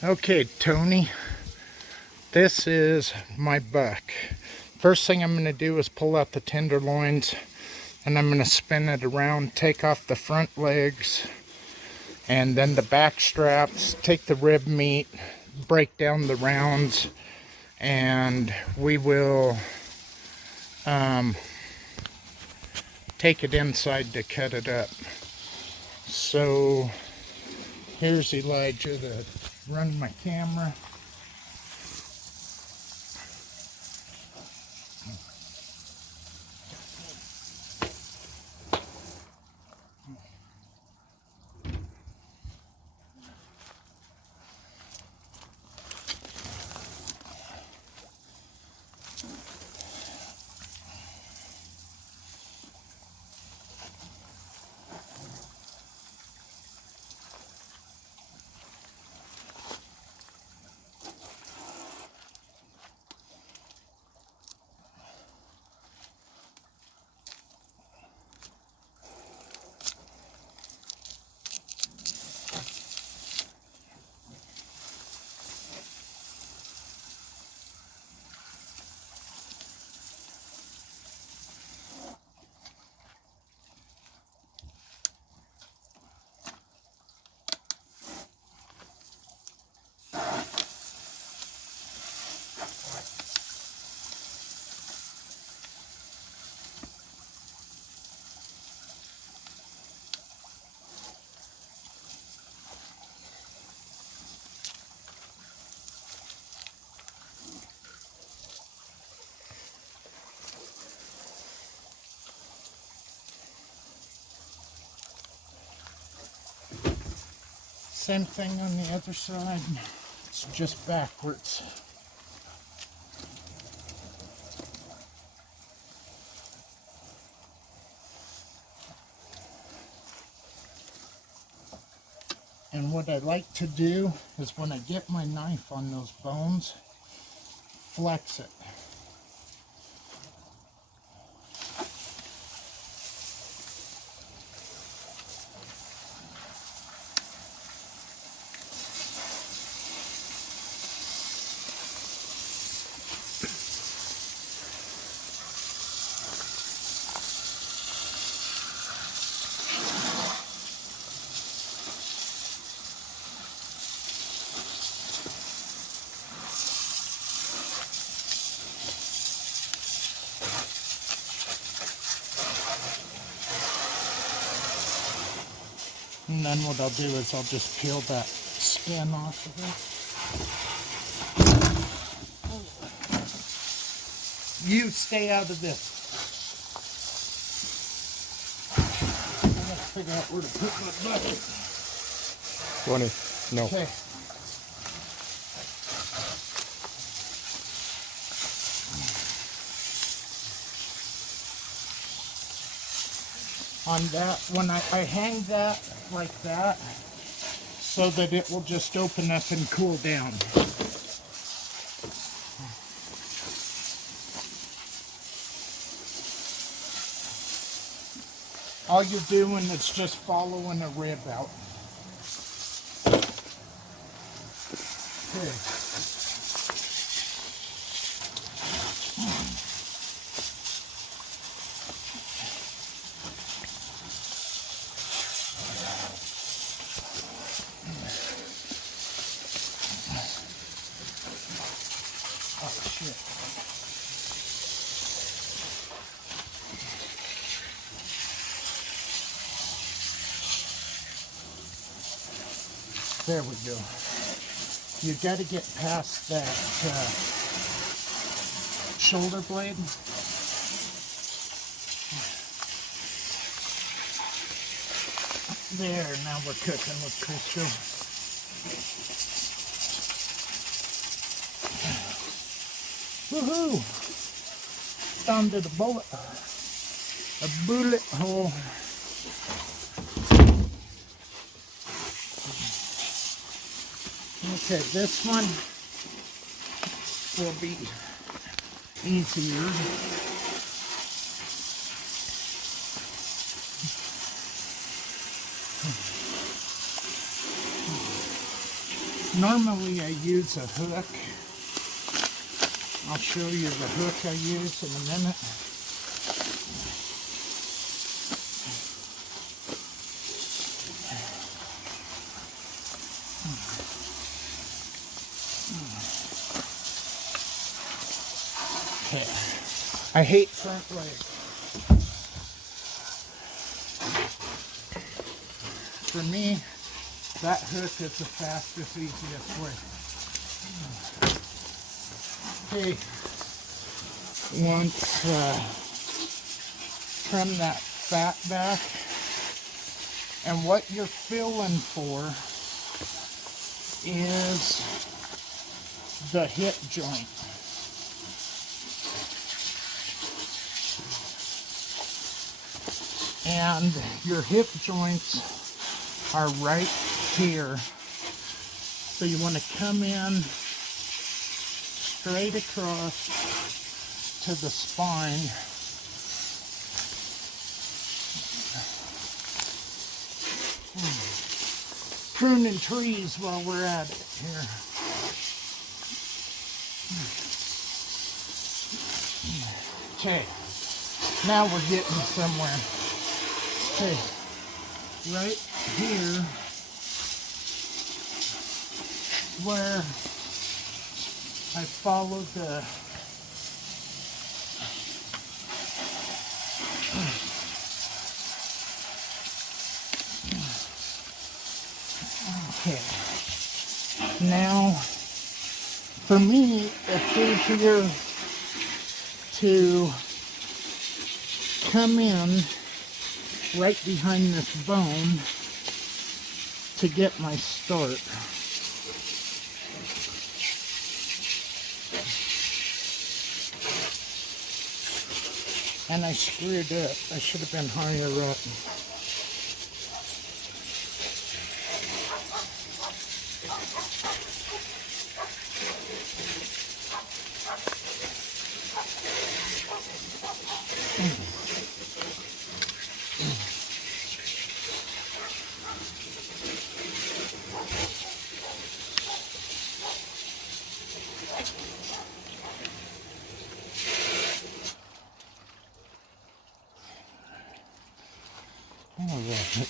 Okay, Tony, this is my buck. First thing I'm going to do is pull out the tenderloins, and I'm going to spin it around, take off the front legs, and then the back straps, take the rib meat, break down the rounds, and we will take it inside to cut it up. So here's Elijah to run my camera. Same thing on the other side, it's just backwards. And what I like to do is when I get my knife on those bones, flex it. And then what I'll do is I'll just peel that skin off of it. You stay out of this. I gotta figure out where to put my bucket. 20. No. Okay. On that, when I hang that like that, so that it will just open up and cool down. All you're doing is just following a rib out. Okay. Oh shit. There we go. You got to get past that shoulder blade. There, now we're cooking with Crisco. Woohoo! Found it a bullet hole. Okay, this one will be easier. Normally I use a hook. I'll show you the hook I use in a minute. Okay. I hate front leg. For me, that hook is the fastest, easiest way. Okay, once trim that fat back, and what you're feeling for is the hip joint. And your hip joints are right here. So you want to come in straight across to the spine. Pruning trees while we're at it here. Okay, now we're getting somewhere. Okay, right here where I follow the okay. Now, for me, it's easier to come in right behind this bone to get my start. And I screwed up. I should have been higher up. All right.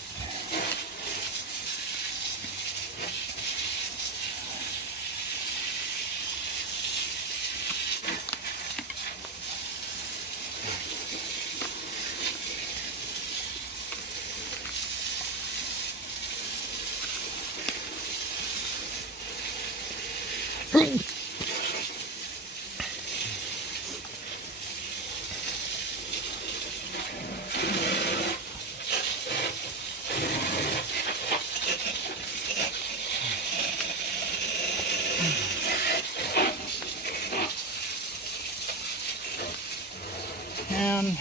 And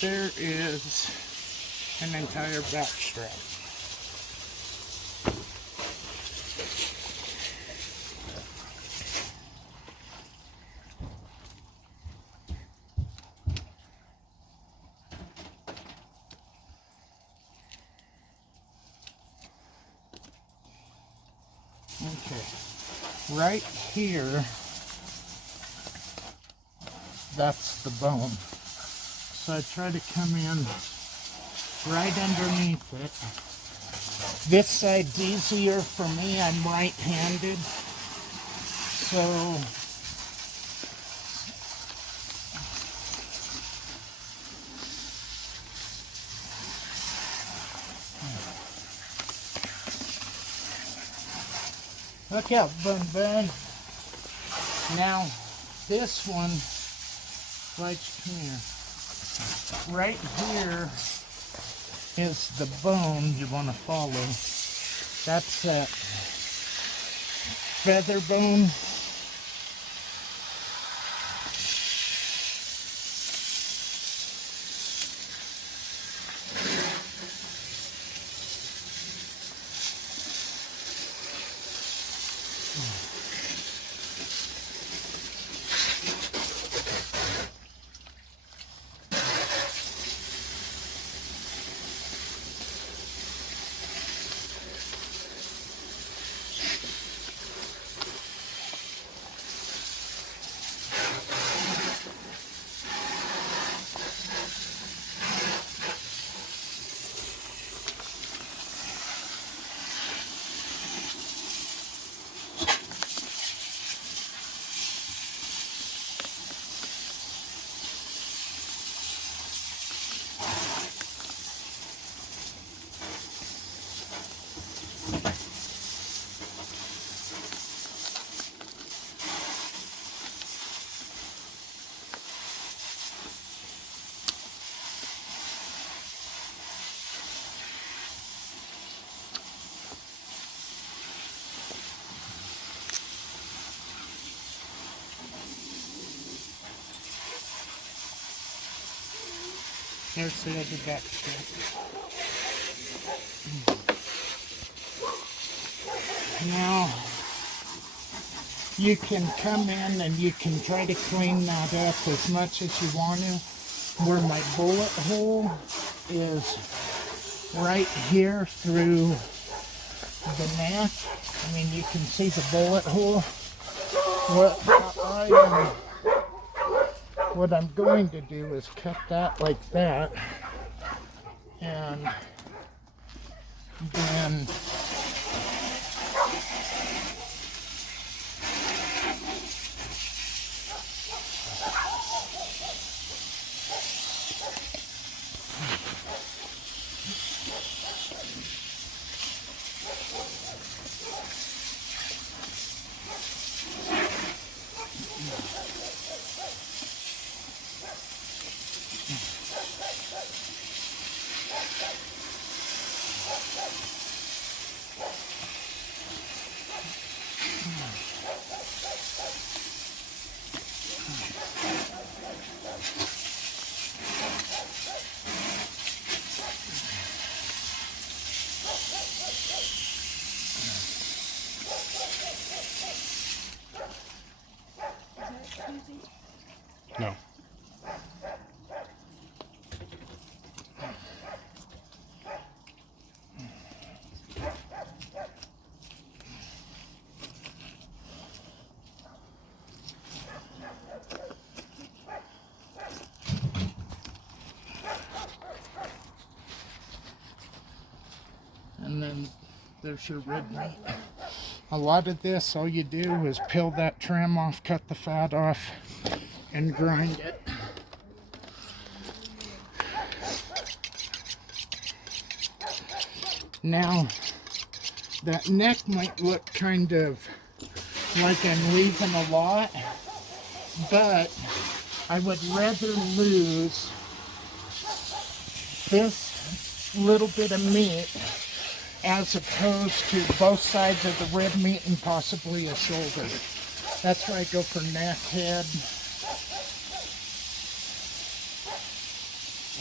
there is an entire back strap. Okay, right here, that's the bone. So I try to come in right underneath it. This side's easier for me. I'm right-handed. So look out, Bun Bun. Now, this one, right here. Right here is the bone you want to follow. That's that feather bone. There's the other back strip. Now, you can come in and you can try to clean that up as much as you want to. Where my bullet hole is right here through the neck. I mean, you can see the bullet hole. What I'm going to do is cut that like that, and then No. and then there's your red meat. A lot of this, all you do is peel that trim off, cut the fat off, and grind it. Now, that neck might look kind of like I'm leaving a lot, but I would rather lose this little bit of meat as opposed to both sides of the rib meat and possibly a shoulder. That's why I go for neck, head.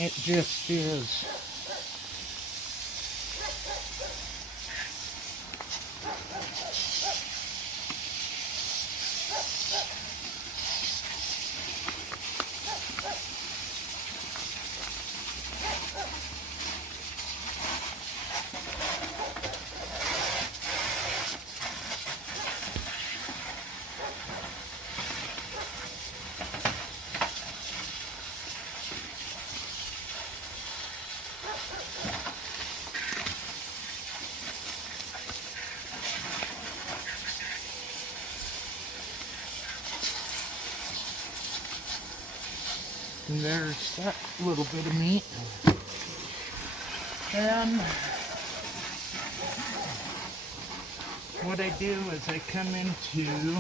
It just is. And there's that little bit of meat. Then what I do is I come into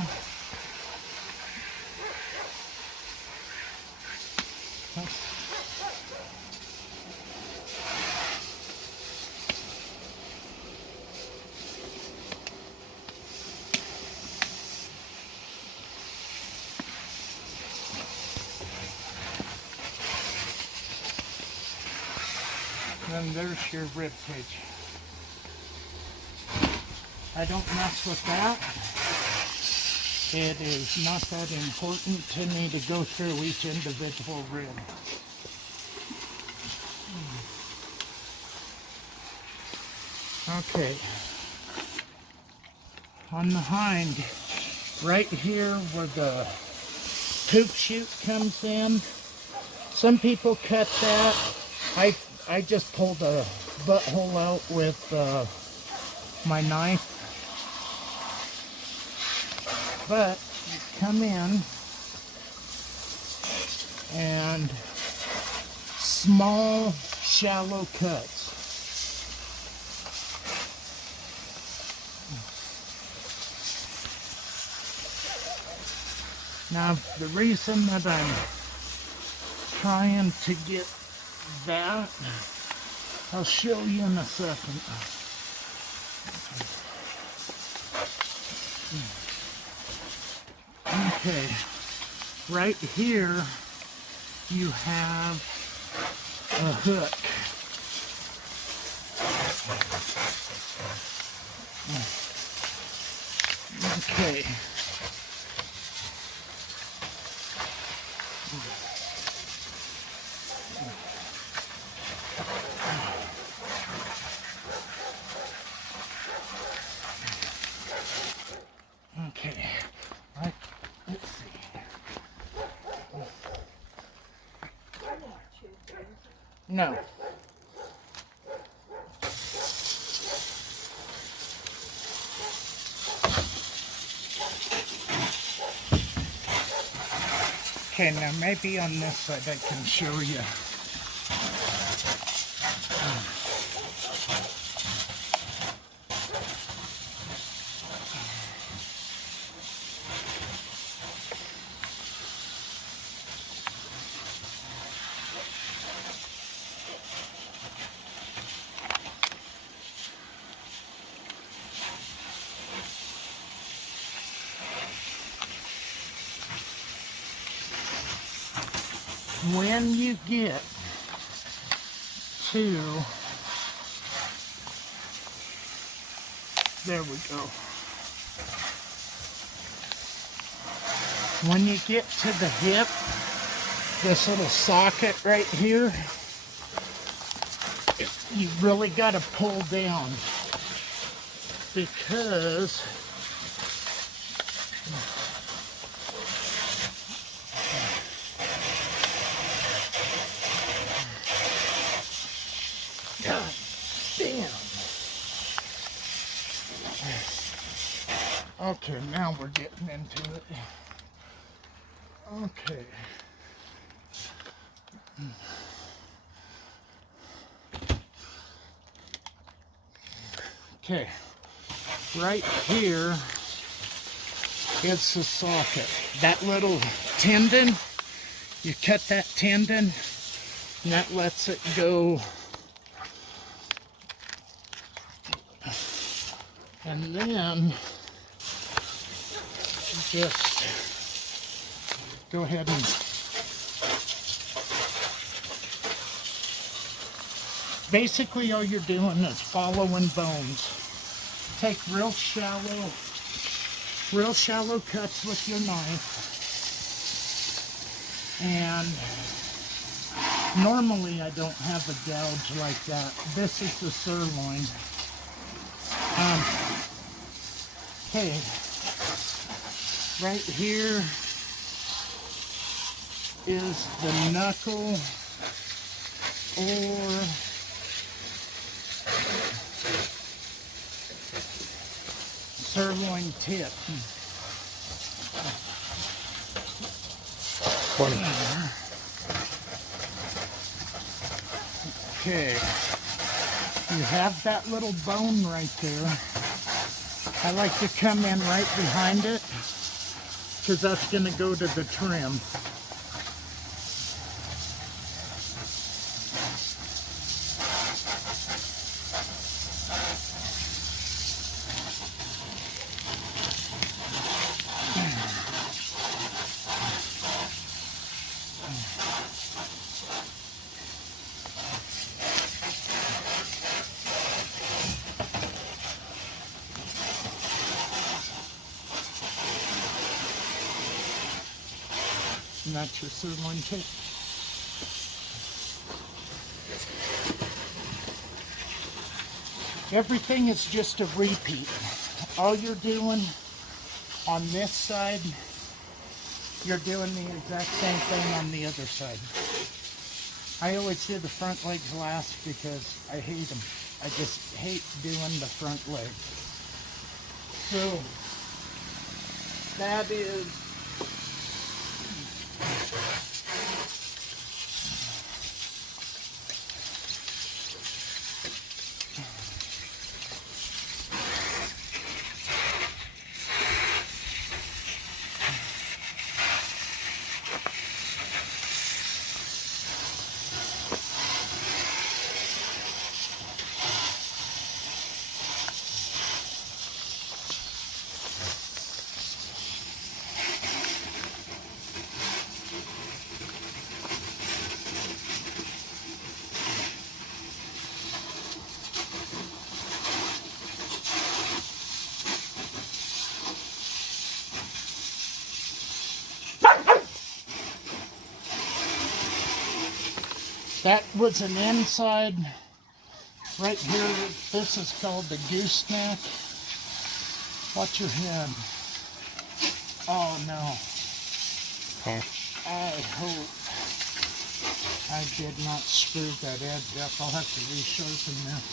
then there's your rib cage. I don't mess with that. It is not that important to me to go through each individual rib. Okay. On the hind, right here where the poop chute comes in, some people cut that. I just pulled the butthole out with my knife. But you come in and small, shallow cuts. Now, the reason that I'm trying to get that, I'll show you in a second. Okay, right here you have a hook. Okay. Okay. Right. Let's see. No. Okay, now maybe on this side I can show you. When you get to, there we go. When you get to the hip, this little socket right here, you really got to pull down because God damn. Okay, now we're getting into it. Okay. Okay. Right here is the socket. That little tendon, you cut that tendon, and that lets it go. And then just go ahead and basically all you're doing is following bones. Take real shallow cuts with your knife. And normally I don't have a gouge like that. This is the sirloin. Okay, right here is the knuckle or sirloin tip. 20. Okay, you have that little bone right there. I like to come in right behind it because that's going to go to the trim. And that's your sirloin tip. Everything is just a repeat. All you're doing on this side, you're doing the exact same thing on the other side. I always do the front legs last because I hate them. I just hate doing the front leg. So that is That was an inside. Right here, this is called the gooseneck. Watch your head. Oh no. Oh. I hope I did not screw that edge up. I'll have to resharpen that.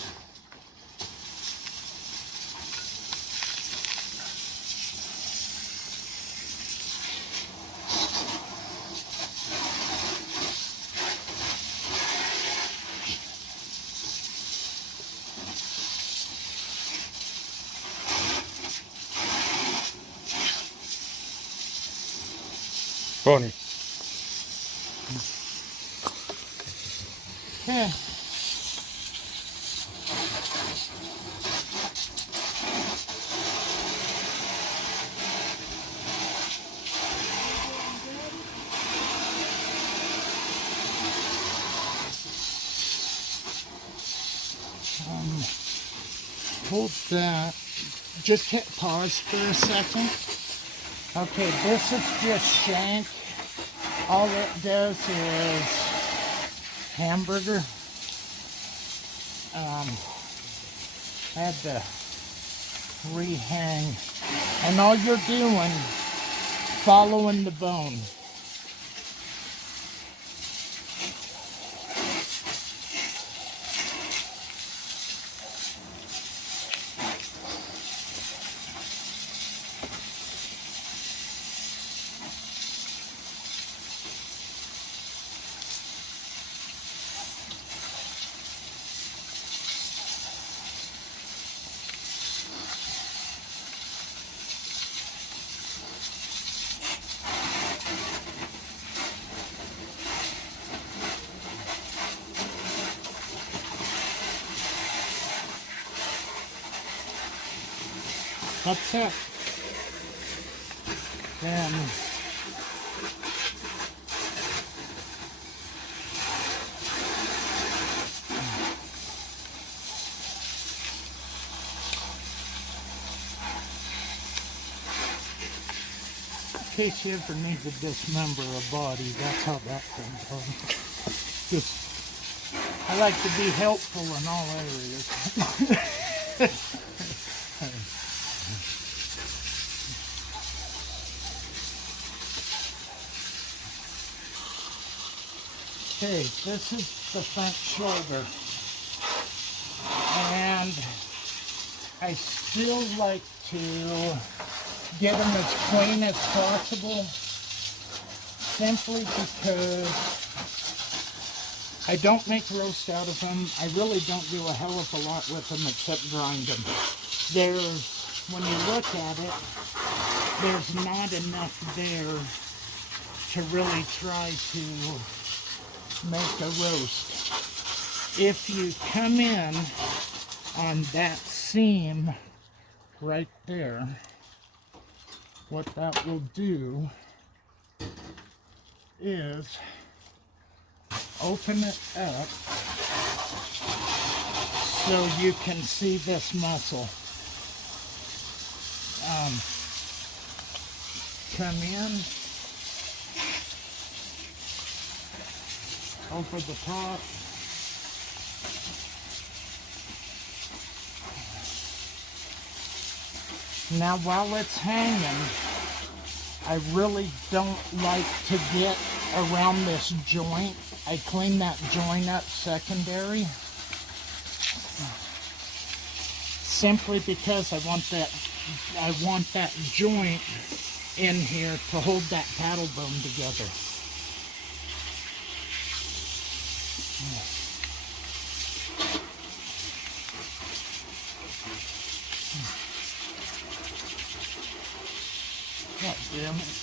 Pony. Yeah. Hold that. Just hit pause for a second. Okay, this is just shank. All it does is hamburger. Had to rehang. And all you're doing, following the bone. That's it. Then in case you ever need to dismember a body, that's how that comes on. Just, I like to be helpful in all areas. Okay, this is the front shoulder. And I still like to get them as clean as possible, simply because I don't make roast out of them. I really don't do a hell of a lot with them except grind them. There's, when you look at it, there's not enough there to really try to make a roast. If you come in on that seam right there, what that will do is open it up so you can see this muscle. Come in over the top. Now while it's hanging, I really don't like to get around this joint. I clean that joint up secondary. Simply because I want that joint in here to hold that paddle bone together. God damn it.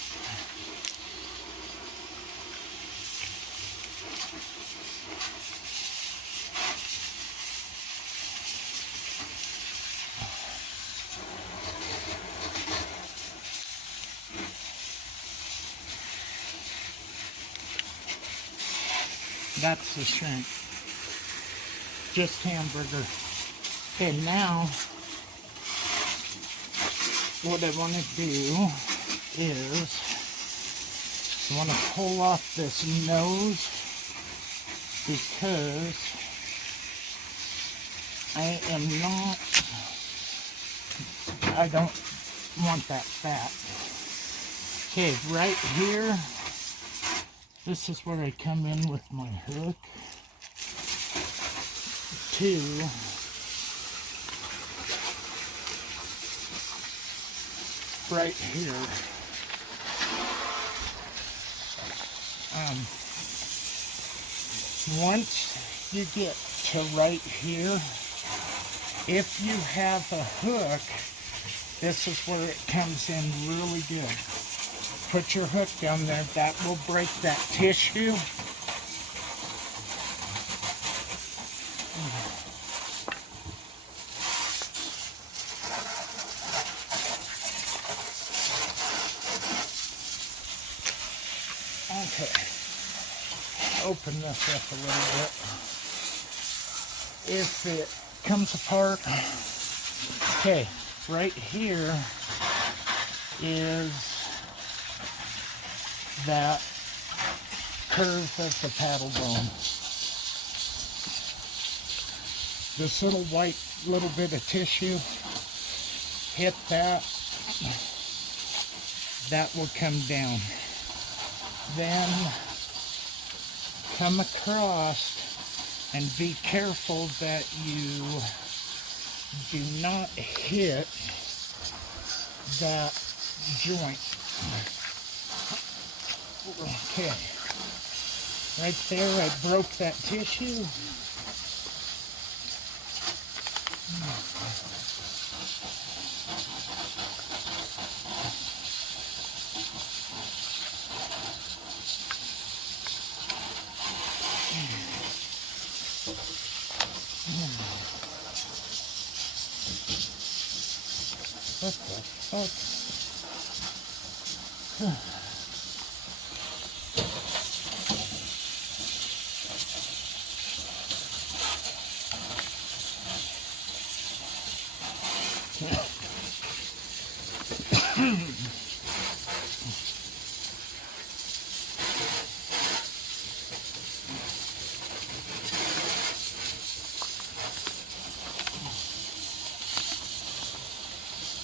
That's the shank. Just hamburger. Okay, now what I want to do is I want to pull off this nose because I don't want that fat. Okay, right here, this is where I come in with my hook to right here. Once you get to right here, if you have a hook, this is where it comes in really good. Put your hook down there, that will break that tissue. Okay, open this up a little bit. If it comes apart, okay, right here is that curve of the paddle bone. This little white little bit of tissue, hit that, that will come down. Then come across and be careful that you do not hit that joint. Okay, right there I broke that tissue. What the fuck?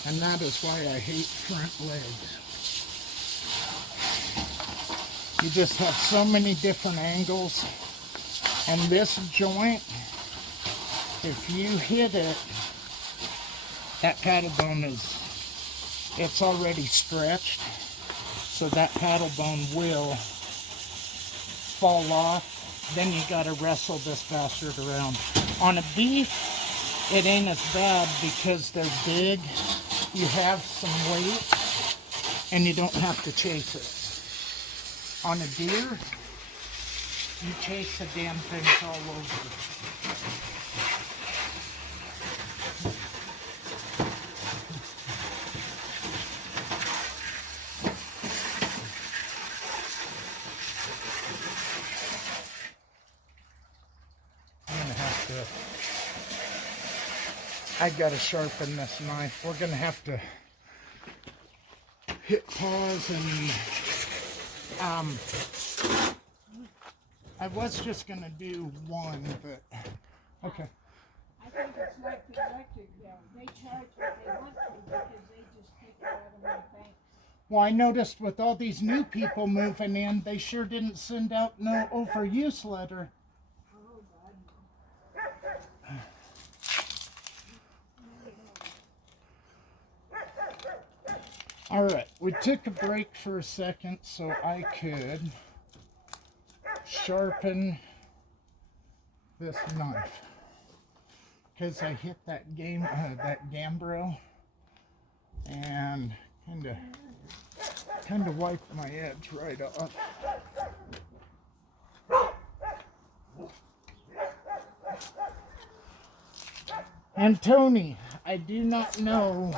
And that is why I hate front legs. You just have so many different angles. And this joint, if you hit it, that paddle bone it's already stretched. So that paddle bone will fall off. Then you gotta wrestle this bastard around. On a beef, it ain't as bad because they're big. You have some weight and you don't have to chase it. On a deer, you chase the damn things all over. I gotta sharpen this knife. We're gonna have to hit pause and I was just gonna do one, but okay. I think it's like the electric bill. They charge what they want to because they just take it out of my bank. Well, I noticed with all these new people moving in, they sure didn't send out no overuse letter. Oh, God. All right, we took a break for a second so I could sharpen this knife because I hit that Gambro and kind of wiped my edge right off. And Tony, I do not know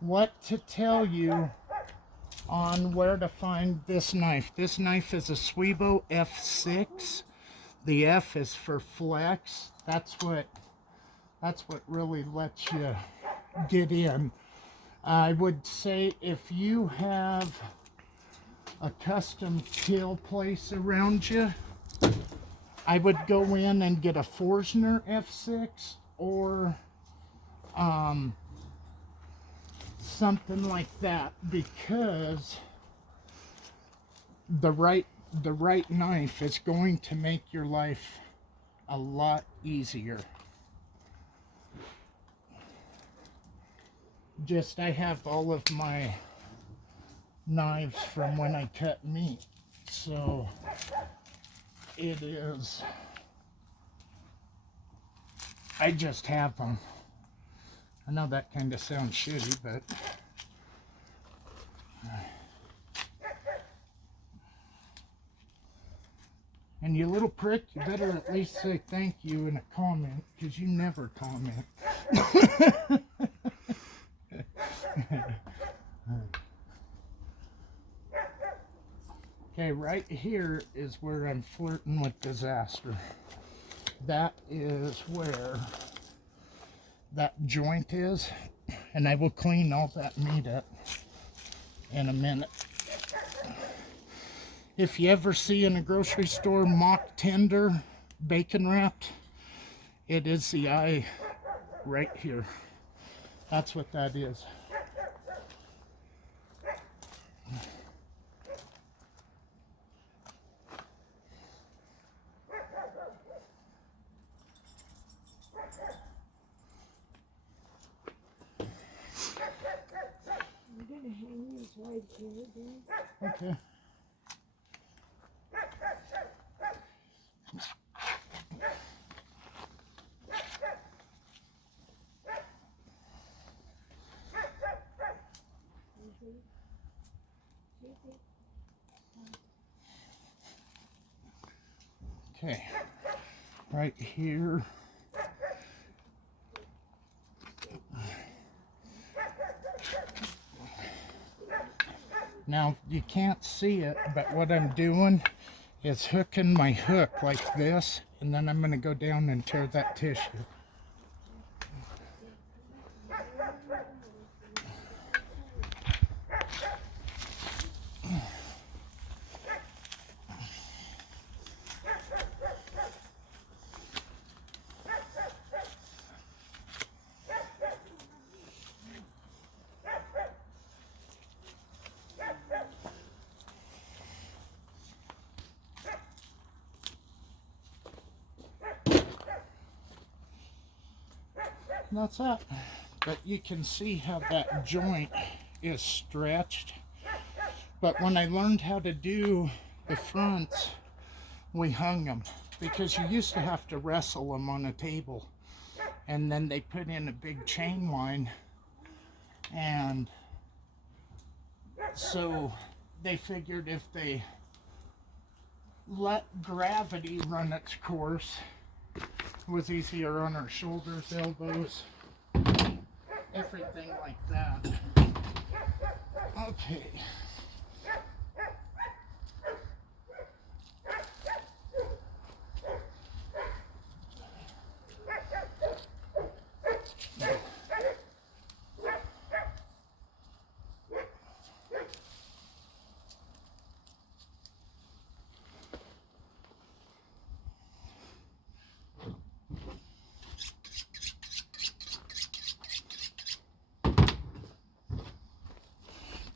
what to tell you on where to find this knife. This knife is a Swibo F6. The F is for flex. That's what really lets you get in. I would say if you have a custom kill place around you, I would go in and get a Forstner F6 or something like that, because the right knife is going to make your life a lot easier. I have all of my knives from when I cut meat, so it is, I just have them. I know that kind of sounds shitty, but and you little prick, you better at least say thank you in a comment, because you never comment. Okay, right here is where I'm flirting with disaster. That is where that joint is, and I will clean all that meat up in a minute. If you ever see in a grocery store mock tender bacon wrapped, it is the eye right here. That's what that is. I'm gonna hang these right here then. Okay. Okay, right here. Now, you can't see it, but what I'm doing is hooking my hook like this, and then I'm going to go down and tear that tissue. That's it. But you can see how that joint is stretched. But when I learned how to do the fronts, we hung them, because you used to have to wrestle them on a table, and then they put in a big chain line, and so they figured if they let gravity run its course, it was easier on our shoulders, elbows, everything like that. Okay.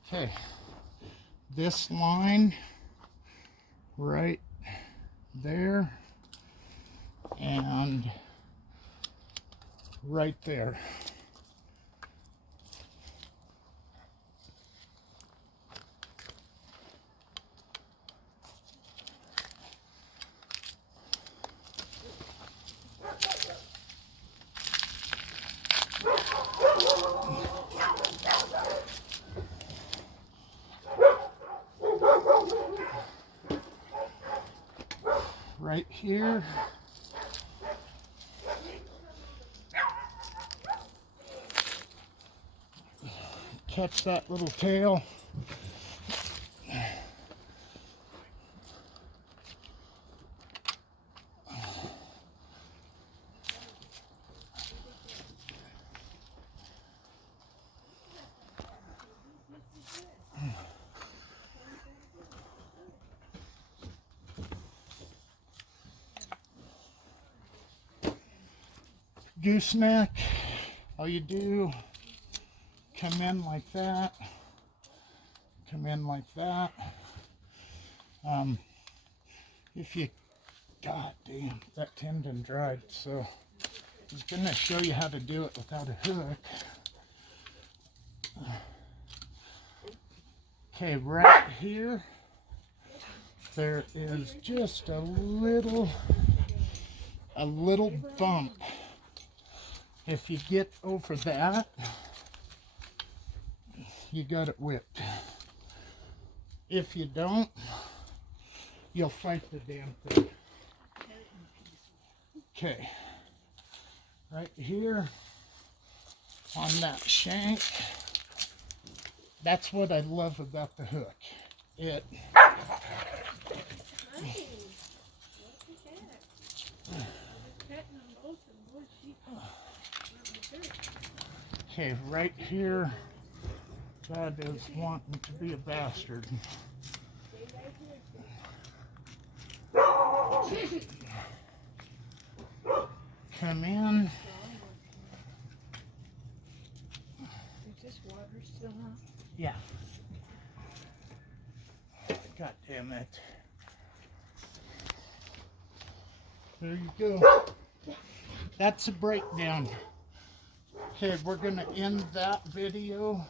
Okay, this line right there and right there. Right here. Catch that little tail. gooseneck, all you do, come in like that, come in like that. If you, god damn, that tendon dried, so I'm gonna show you how to do it without a hook. Okay, right here, there is just a little bump. If you get over that, you got it whipped. If you don't, you'll fight the damn thing. Okay, right here on that shank, that's what I love about the hook. It okay, right here, that is wanting to be a bastard. Come in. Is this water still on? Yeah. God damn it. There you go. That's a breakdown. Okay, we're gonna end that video